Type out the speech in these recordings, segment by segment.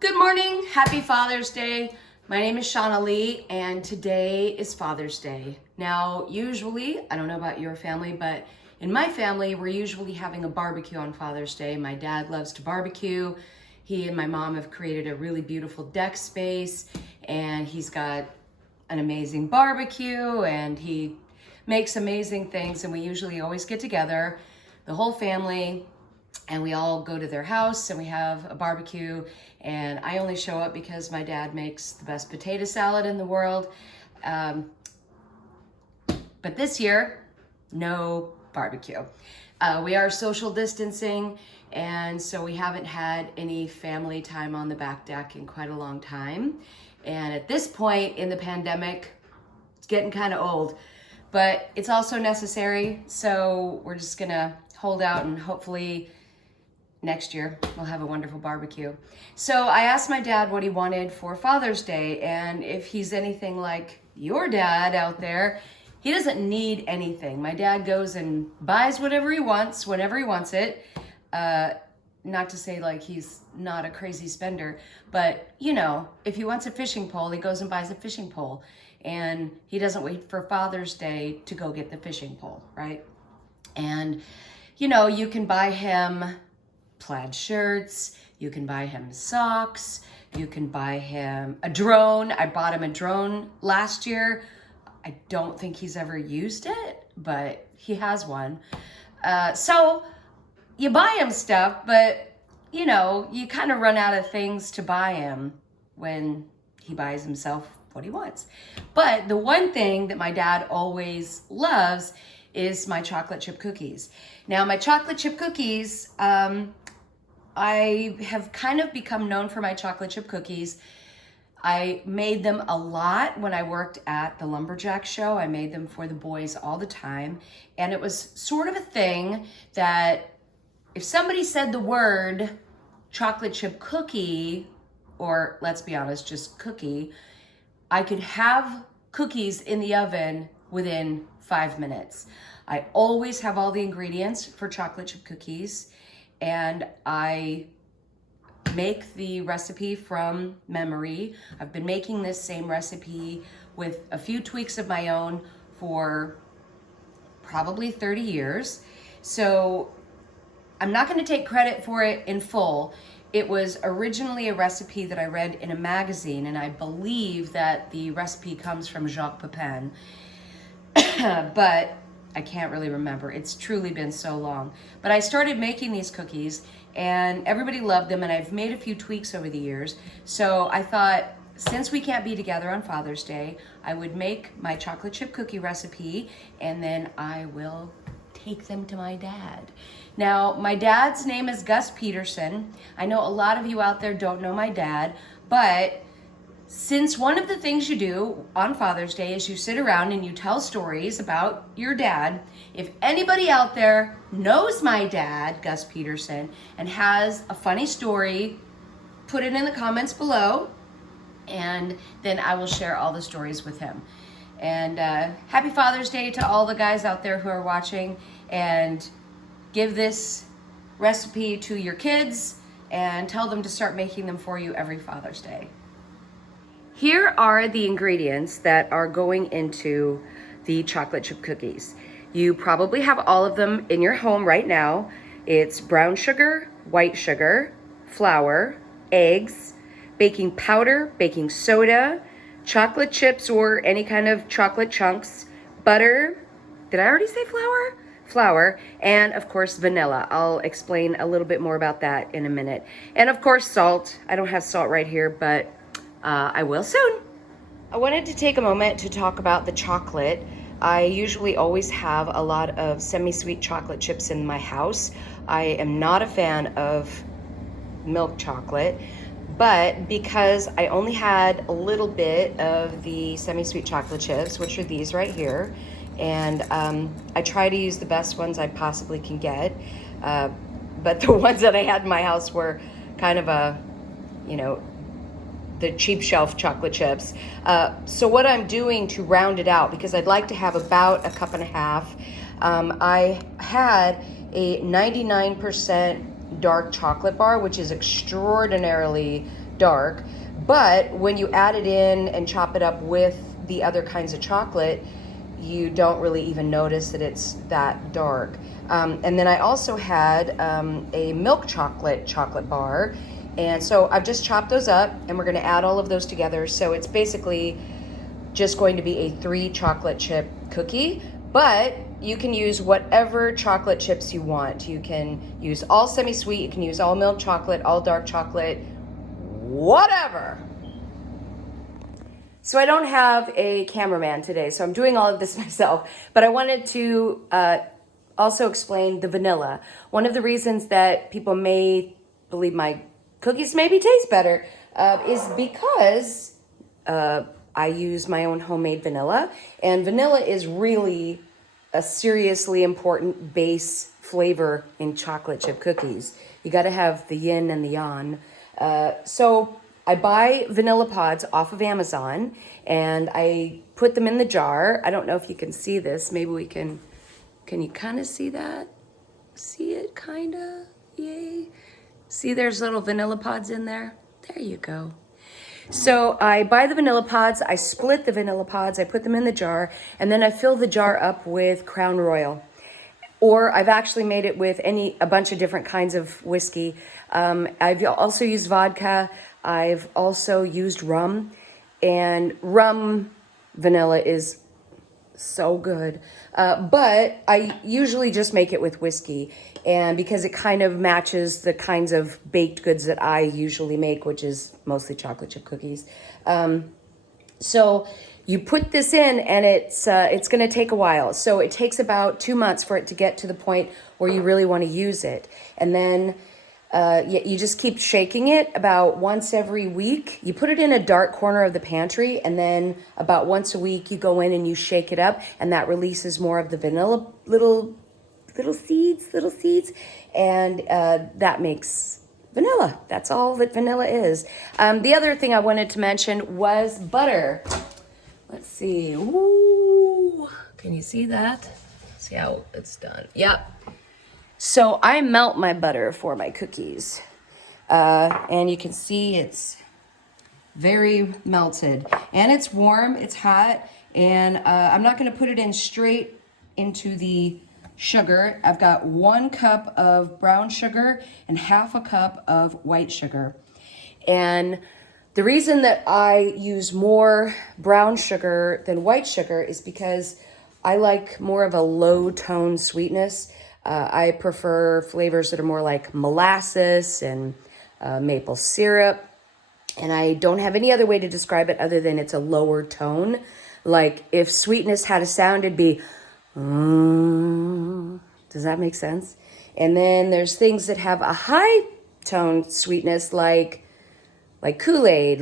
Good morning, happy Father's Day. My name is Shauna Lee and today is Father's Day. Now, usually, I don't know about your family, but in my family, we're usually having a barbecue on Father's Day. My dad loves to barbecue. He and my mom have created a really beautiful deck space and he's got an amazing barbecue and he makes amazing things, and we usually always get together, the whole family, and we all go to their house and we have a barbecue. And I only show up because my dad makes the best potato salad in the world. But this year, no barbecue. We are social distancing, and so we haven't had any family time on the back deck in quite a long time. And at this point in the pandemic, it's getting kind of old, but it's also necessary. So we're just gonna hold out and hopefully next year we'll have a wonderful barbecue. So I asked my dad what he wanted for Father's Day, and if he's anything like your dad out there, he doesn't need anything. My dad goes and buys whatever he wants whenever he wants it. Not to say like he's not a crazy spender, but you know, if he wants a fishing pole, he goes and buys a fishing pole, and he doesn't wait for Father's Day to go get the fishing pole, right? And you know, you can buy him plaid shirts, you can buy him socks, you can buy him a drone. I bought him a drone last year. I don't think he's ever used it, but he has one. So you buy him stuff, but you know, you kind of run out of things to buy him when he buys himself what he wants. But the one thing that my dad always loves is my chocolate chip cookies. Now, my chocolate chip cookies, I have kind of become known for my chocolate chip cookies. I made them a lot when I worked at the Lumberjack show. I made them for the boys all the time. And it was sort of a thing that if somebody said the word chocolate chip cookie, or let's be honest, just cookie, I could have cookies in the oven within 5 minutes. I always have all the ingredients for chocolate chip cookies, and I make the recipe from memory. I've been making this same recipe with a few tweaks of my own for probably 30 years. So I'm not going to take credit for it in full. It was originally a recipe that I read in a magazine, and I believe that the recipe comes from Jacques Pepin. But I can't really remember. It's truly been so long. But I started making these cookies and everybody loved them, and I've made a few tweaks over the years. So I thought, since we can't be together on Father's Day, I would make my chocolate chip cookie recipe and then I will take them to my dad. Now, my dad's name is Gus Peterson. I know a lot of you out there don't know my dad, but since one of the things you do on Father's Day is you sit around and you tell stories about your dad, if anybody out there knows my dad, Gus Peterson, and has a funny story, put it in the comments below, and then I will share all the stories with him. And happy Father's Day to all the guys out there who are watching, and give this recipe to your kids and tell them to start making them for you every Father's Day. Here are the ingredients that are going into the chocolate chip cookies. You probably have all of them in your home right now. It's brown sugar, white sugar, flour, eggs, baking powder, baking soda, chocolate chips or any kind of chocolate chunks, butter. Did I already say flour? Flour, and of course vanilla. I'll explain a little bit more about that in a minute. And of course salt. I don't have salt right here, but I will soon. I wanted to take a moment to talk about the chocolate. I usually always have a lot of semi-sweet chocolate chips in my house. I am not a fan of milk chocolate, but because I only had a little bit of the semi-sweet chocolate chips, which are these right here, and I try to use the best ones I possibly can get, but the ones that I had in my house were kind of a, you know, the cheap shelf chocolate chips. So what I'm doing to round it out, because I'd like to have about a cup and a half, I had a 99% dark chocolate bar, which is extraordinarily dark. But when you add it in and chop it up with the other kinds of chocolate, you don't really even notice that it's that dark. And then I also had a milk chocolate bar. And so I've just chopped those up and we're gonna add all of those together. So it's basically just going to be a 3 chocolate chip cookie, but you can use whatever chocolate chips you want. You can use all semi-sweet, you can use all milk chocolate, all dark chocolate, whatever. So I don't have a cameraman today, so I'm doing all of this myself, but I wanted to also explain the vanilla. One of the reasons that people may believe my cookies maybe taste better is because I use my own homemade vanilla, and vanilla is really a seriously important base flavor in chocolate chip cookies. You got to have the yin and the yang. So I buy vanilla pods off of Amazon and I put them in the jar. I don't know if you can see this. Maybe we can you kind of see that? See it kind of? Yay. See there's little vanilla pods in there? There you go. So I buy the vanilla pods, I split the vanilla pods, I put them in the jar, and then I fill the jar up with Crown Royal. Or I've actually made it with a bunch of different kinds of whiskey. I've also used vodka. I've also used rum. And rum vanilla is so good. But I usually just make it with whiskey. And because it kind of matches the kinds of baked goods that I usually make, which is mostly chocolate chip cookies. So you put this in and it's going to take a while. So it takes about 2 months for it to get to the point where you really want to use it. And then you just keep shaking it about once every week. You put it in a dark corner of the pantry, and then about once a week you go in and you shake it up, and that releases more of the vanilla little seeds, and that makes vanilla. That's all that vanilla is. The other thing I wanted to mention was butter. Let's see. Ooh, can you see that? See how it's done? Yep. So I melt my butter for my cookies. And you can see it's very melted. And it's warm, it's hot, and I'm not gonna put it in straight into the sugar. I've got 1 cup of brown sugar and half a cup of white sugar. And the reason that I use more brown sugar than white sugar is because I like more of a low tone sweetness. I prefer flavors that are more like molasses and maple syrup. And I don't have any other way to describe it other than it's a lower tone. Like if sweetness had a sound, it'd be, does that make sense? And then there's things that have a high tone sweetness like Kool-Aid,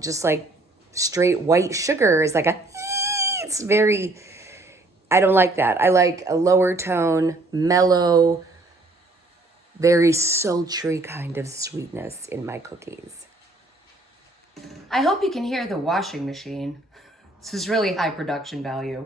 just like straight white sugar is like it's very, I don't like that. I like a lower tone, mellow, very sultry kind of sweetness in my cookies. I hope you can hear the washing machine. This is really high production value.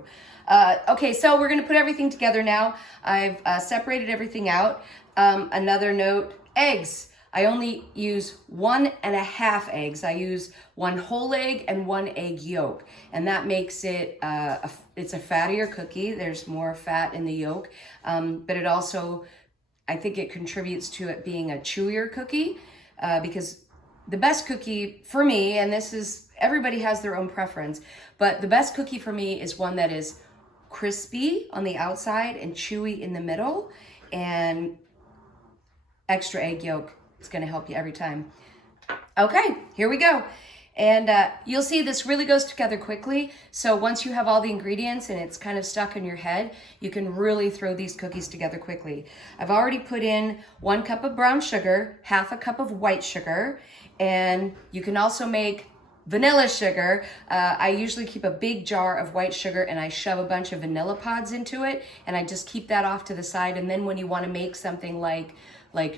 Okay, so we're gonna put everything together now. I've separated everything out. Another note, eggs. I only use 1.5 eggs. I use 1 whole egg and 1 egg yolk. And that makes it, it's a fattier cookie. There's more fat in the yolk. But it also, I think it contributes to it being a chewier cookie because the best cookie for me, and this is, everybody has their own preference, but the best cookie for me is one that is crispy on the outside and chewy in the middle, and extra egg yolk. It's gonna help you every time. Okay, here we go. And you'll see this really goes together quickly. So once you have all the ingredients and it's kind of stuck in your head, you can really throw these cookies together quickly. I've already put in 1 cup of brown sugar, half a cup of white sugar, and you can also make vanilla sugar. I usually keep a big jar of white sugar and I shove a bunch of vanilla pods into it, and I just keep that off to the side. And then when you want to make something like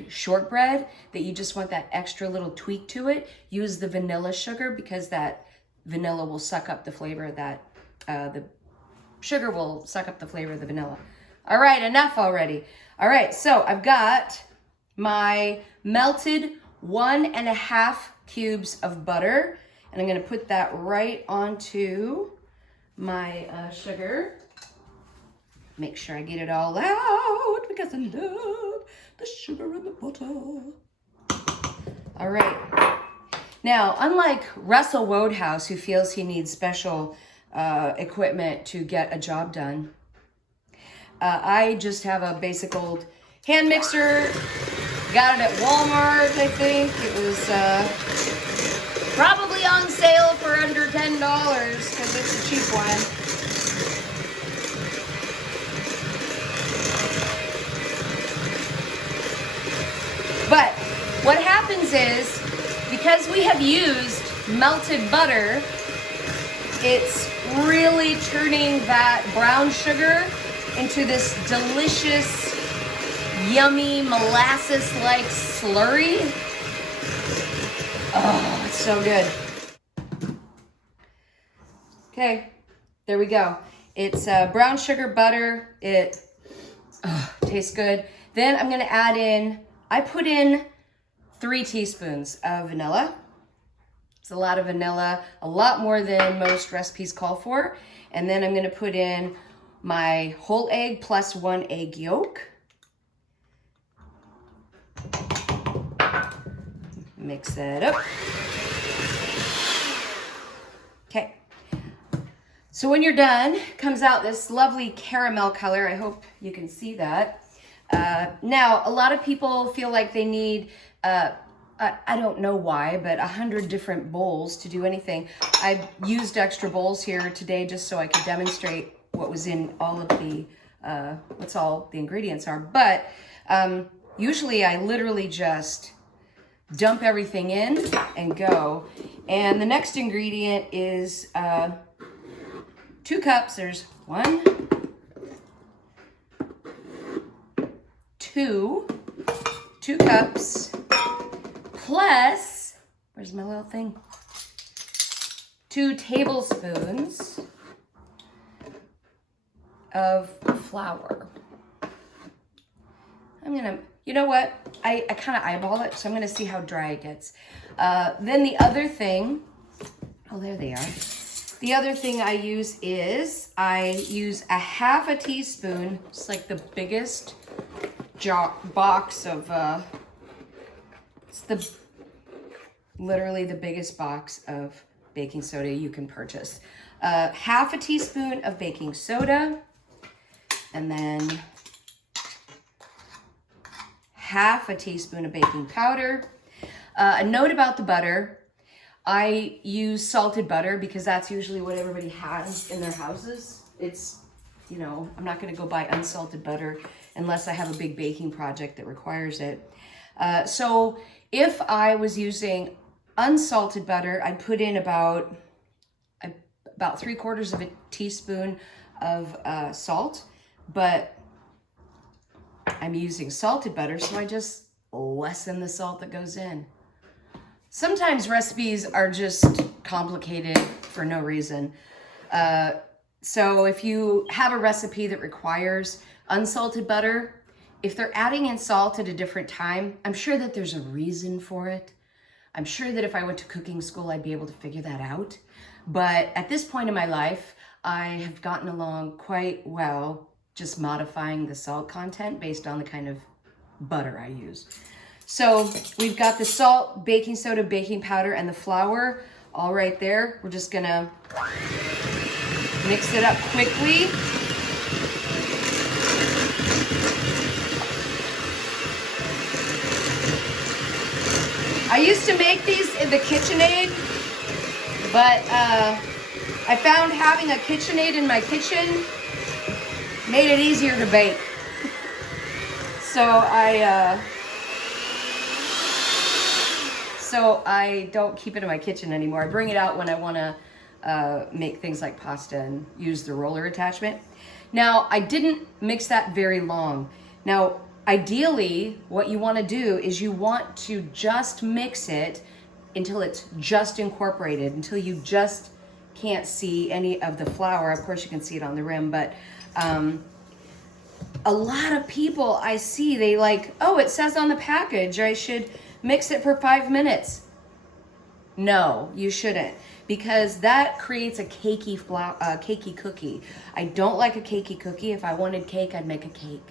shortbread that you just want that extra little tweak to it, use the vanilla sugar, because that vanilla will suck up the flavor of that, the sugar will suck up the flavor of the vanilla. All right, enough already. All right, so I've got my melted 1.5 cubes of butter. And I'm gonna put that right onto my sugar. Make sure I get it all out because I love the sugar and the butter. All right. Now, unlike Russell Wodehouse, who feels he needs special equipment to get a job done, I just have a basic old hand mixer. Got it at Walmart, I think. It was probably on sale for under $10 because it's a cheap one. But what happens is, because we have used melted butter, it's really turning that brown sugar into this delicious, yummy, molasses-like slurry. Oh, it's so good. Okay, there we go. It's brown sugar butter. It tastes good. Then I'm gonna add in, I put in 3 teaspoons of vanilla. It's a lot of vanilla, a lot more than most recipes call for. And then I'm gonna put in my whole egg plus 1 egg yolk. Mix that up. Okay. So when you're done, comes out this lovely caramel color. I hope you can see that. Now, a lot of people feel like they need, I don't know why, but 100 different bowls to do anything. I used extra bowls here today just so I could demonstrate what was in all of the, what's all the ingredients are. But usually I literally just dump everything in and go. And the next ingredient is 2 cups. There's 1, 2 cups plus, where's my little thing? 2 tablespoons of flour. I'm gonna, you know what? I kind of eyeball it, so I'm gonna see how dry it gets. Then the other thing, oh, there they are. The other thing I use is, I use a 1/2 teaspoon, it's like the biggest box of, it's literally the biggest box of baking soda you can purchase. 1/2 teaspoon of baking soda, and then 1/2 teaspoon of baking powder. A note about the butter, I use salted butter because that's usually what everybody has in their houses. It's, you know, I'm not gonna go buy unsalted butter unless I have a big baking project that requires it. So if I was using unsalted butter, I'd put in about 3/4 of a teaspoon of salt, but I'm using salted butter, so I just lessen the salt that goes in. Sometimes recipes are just complicated for no reason. So if you have a recipe that requires unsalted butter, if they're adding in salt at a different time, I'm sure that there's a reason for it. I'm sure that if I went to cooking school, I'd be able to figure that out. But at this point in my life, I have gotten along quite well just modifying the salt content based on the kind of butter I use. So we've got the salt, baking soda, baking powder, and the flour all right there. We're just gonna mix it up quickly. I used to make these in the KitchenAid, but I found having a KitchenAid in my kitchen made it easier to bake. So I don't keep it in my kitchen anymore. I bring it out when I want to make things like pasta and use the roller attachment. Now, I didn't mix that very long. Now, ideally, what you want to do is you want to just mix it until it's just incorporated, until you just can't see any of the flour. Of course, you can see it on the rim, but a lot of people I see, they like, oh, it says on the package I should mix it for 5 minutes. No, you shouldn't, because that creates a cakey cookie. I don't like a cakey cookie. If I wanted cake, I'd make a cake.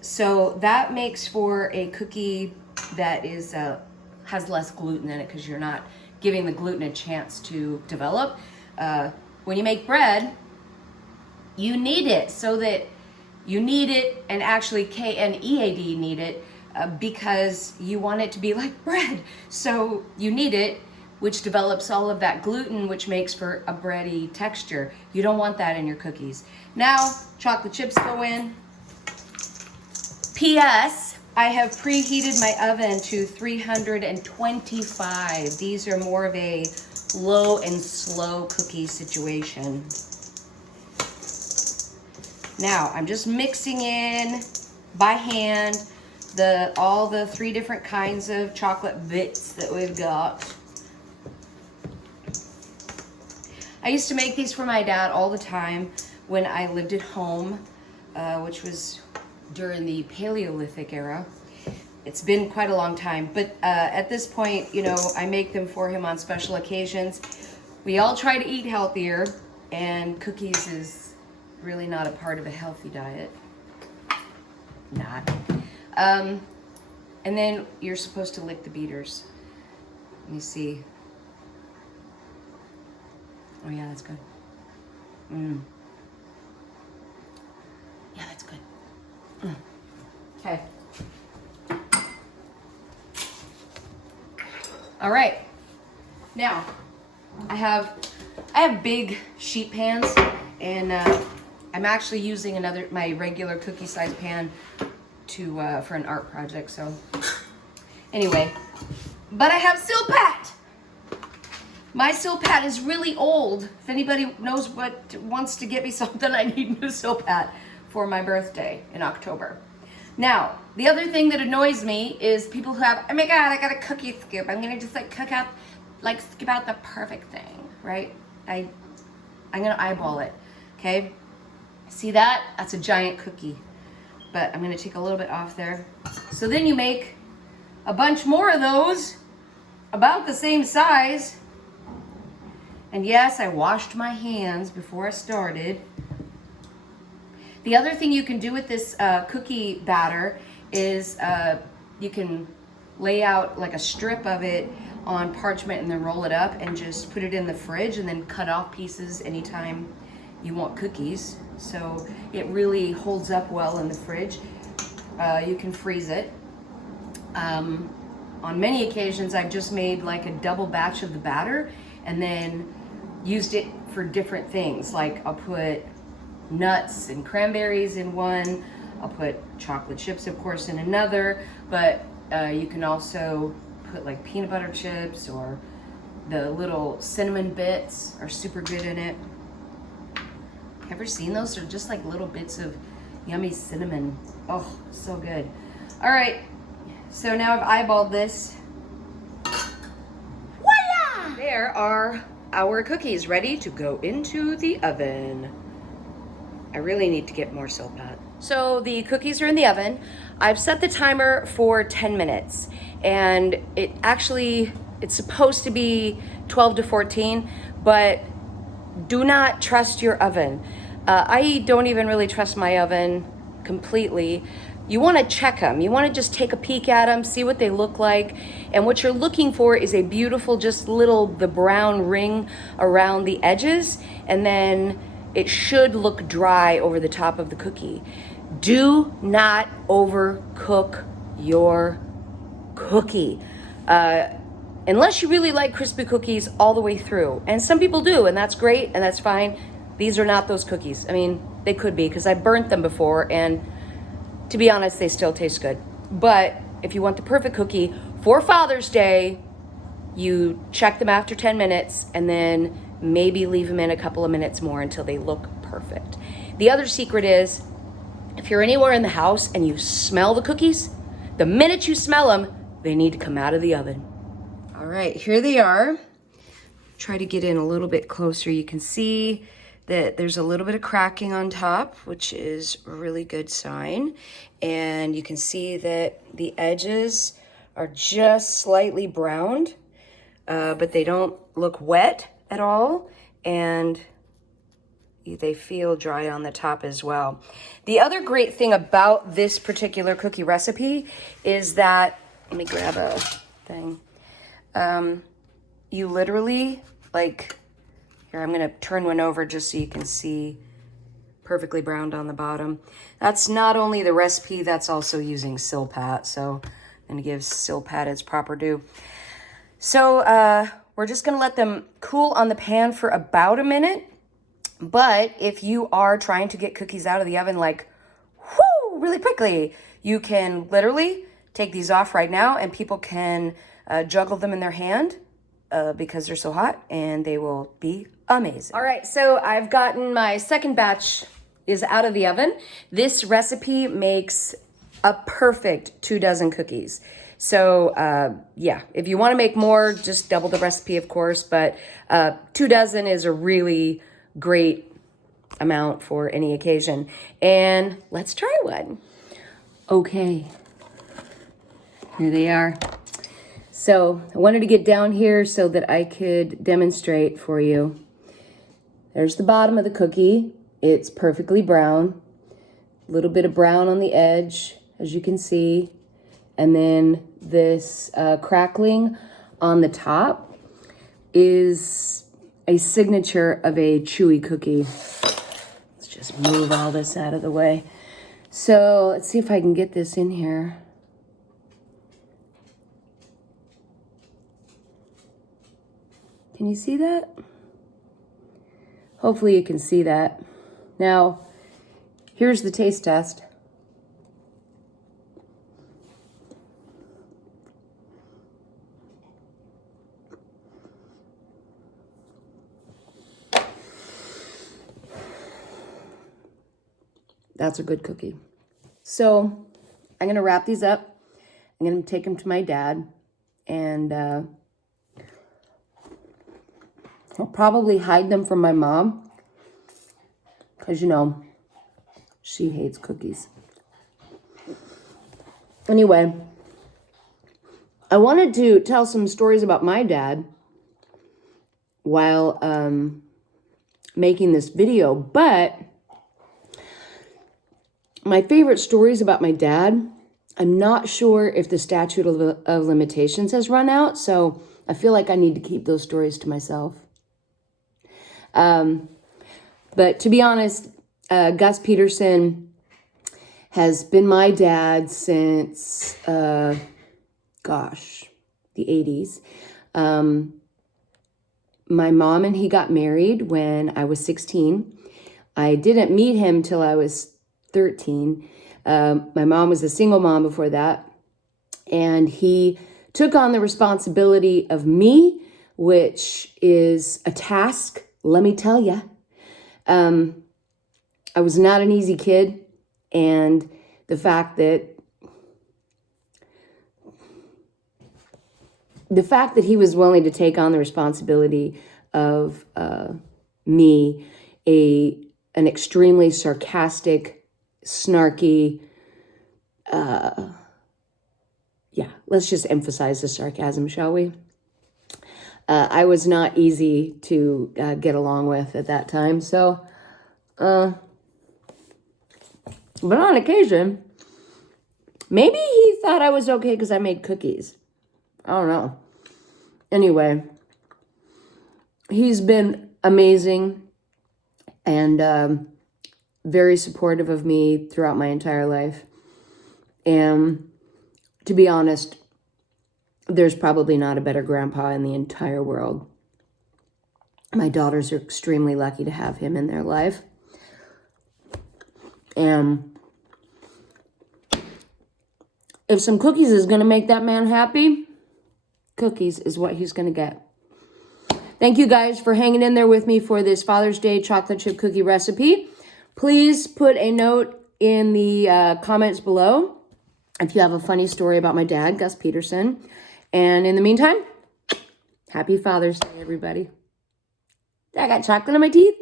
So that makes for a cookie that is has less gluten in it, because you're not giving the gluten a chance to develop. When you make bread, you need it, so that you need it, and actually K and EAD need it, because you want it to be like bread. So you need it, which develops all of that gluten, which makes for a bready texture. You don't want that in your cookies. Now, chocolate chips go in. P.S. I have preheated my oven to 325. These are more of a low and slow cookie situation. Now, I'm just mixing in by hand all the 3 different kinds of chocolate bits that we've got. I used to make these for my dad all the time when I lived at home, which was during the Paleolithic era. It's been quite a long time, but at this point, you know, I make them for him on special occasions. We all try to eat healthier, and cookies is really not a part of a healthy diet. Not. And then you're supposed to lick the beaters. Let me see. Oh yeah, that's good. Yeah, that's good. Okay. All right. Now, I have big sheet pans, and I'm actually using my regular cookie size pan for an art project. So anyway, but I have Silpat. My Silpat is really old. If anybody knows wants to get me something, I need new Silpat for my birthday in October. Now, the other thing that annoys me is people who have, oh my God, I got a cookie scoop. I'm gonna just scoop out the perfect thing, right? I'm gonna eyeball it, okay? See that? That's a giant cookie. But I'm gonna take a little bit off there. So then you make a bunch more of those, about the same size. And yes, I washed my hands before I started. The other thing you can do with this cookie batter is you can lay out like a strip of it on parchment and then roll it up and just put it in the fridge, and then cut off pieces anytime you want cookies. So it really holds up well in the fridge. You can freeze it. On many occasions, I've just made like a double batch of the batter and then used it for different things. Like I'll put nuts and cranberries in one. I'll put chocolate chips, of course, in another. But you can also put like peanut butter chips, or the little cinnamon bits are super good in it. Ever seen those? They're just like little bits of yummy cinnamon. Oh, so good. All right, so now I've eyeballed this. Voila! There are our cookies ready to go into the oven. I really need to get more Silpat. So the cookies are in the oven. I've set the timer for 10 minutes, and it's supposed to be 12 to 14, but do not trust your oven. I don't even really trust my oven completely. You want to check them. You want to just take a peek at them, see what they look like. And what you're looking for is a beautiful, the brown ring around the edges. And then it should look dry over the top of the cookie. Do not overcook your cookie. Unless you really like crispy cookies all the way through. And some people do, and that's great, and that's fine. These are not those cookies. I mean, they could be, because I burnt them before, and to be honest, they still taste good. But if you want the perfect cookie for Father's Day, you check them after 10 minutes, and then maybe leave them in a couple of minutes more until they look perfect. The other secret is, if you're anywhere in the house and you smell the cookies, the minute you smell them, they need to come out of the oven. All right, here they are. Try to get in a little bit closer. You can see that there's a little bit of cracking on top, which is a really good sign. And you can see that the edges are just slightly browned, but they don't look wet at all, and they feel dry on the top as well. The other great thing about this particular cookie recipe is that, let me grab a thing. You literally, like, here, I'm gonna turn one over just so you can see perfectly browned on the bottom. That's not only the recipe, that's also using Silpat, so I'm gonna give Silpat its proper due. So we're just gonna let them cool on the pan for about a minute. But if you are trying to get cookies out of the oven like, whoo, really quickly, you can literally take these off right now and people can juggle them in their hand because they're so hot and they will be amazing. All right, so I've gotten my second batch is out of the oven. This recipe makes a perfect 2 dozen cookies. So yeah, if you wanna make more, just double the recipe, of course, but 2 dozen is a really great amount for any occasion. And let's try one. Okay, here they are. So I wanted to get down here so that I could demonstrate for you. There's the bottom of the cookie. It's perfectly brown. A little bit of brown on the edge, as you can see. And then this crackling on the top is a signature of a chewy cookie. Let's just move all this out of the way. So let's see if I can get this in here. Can you see that? Hopefully you can see that. Now, here's the taste test. That's a good cookie. So I'm gonna wrap these up. I'm gonna take them to my dad, and I'll probably hide them from my mom because, you know, she hates cookies. Anyway, I wanted to tell some stories about my dad while making this video, but my favorite stories about my dad, I'm not sure if the statute of limitations has run out, so I feel like I need to keep those stories to myself. But to be honest, Gus Peterson has been my dad since, the 80s. My mom and he got married when I was 16. I didn't meet him till I was 13. My mom was a single mom before that. And he took on the responsibility of me, which is a task, let me tell you. I was not an easy kid. And the fact that he was willing to take on the responsibility of me, an extremely sarcastic, snarky, let's just emphasize the sarcasm, shall we? I was not easy to get along with at that time. So, but on occasion, maybe he thought I was okay because I made cookies. I don't know. Anyway, he's been amazing and very supportive of me throughout my entire life. And to be honest, there's probably not a better grandpa in the entire world. My daughters are extremely lucky to have him in their life. And if some cookies is going to make that man happy, cookies is what he's going to get. Thank you guys for hanging in there with me for this Father's Day chocolate chip cookie recipe. Please put a note in the comments below if you have a funny story about my dad, Gus Peterson. And in the meantime, happy Father's Day, everybody. I got chocolate in my teeth.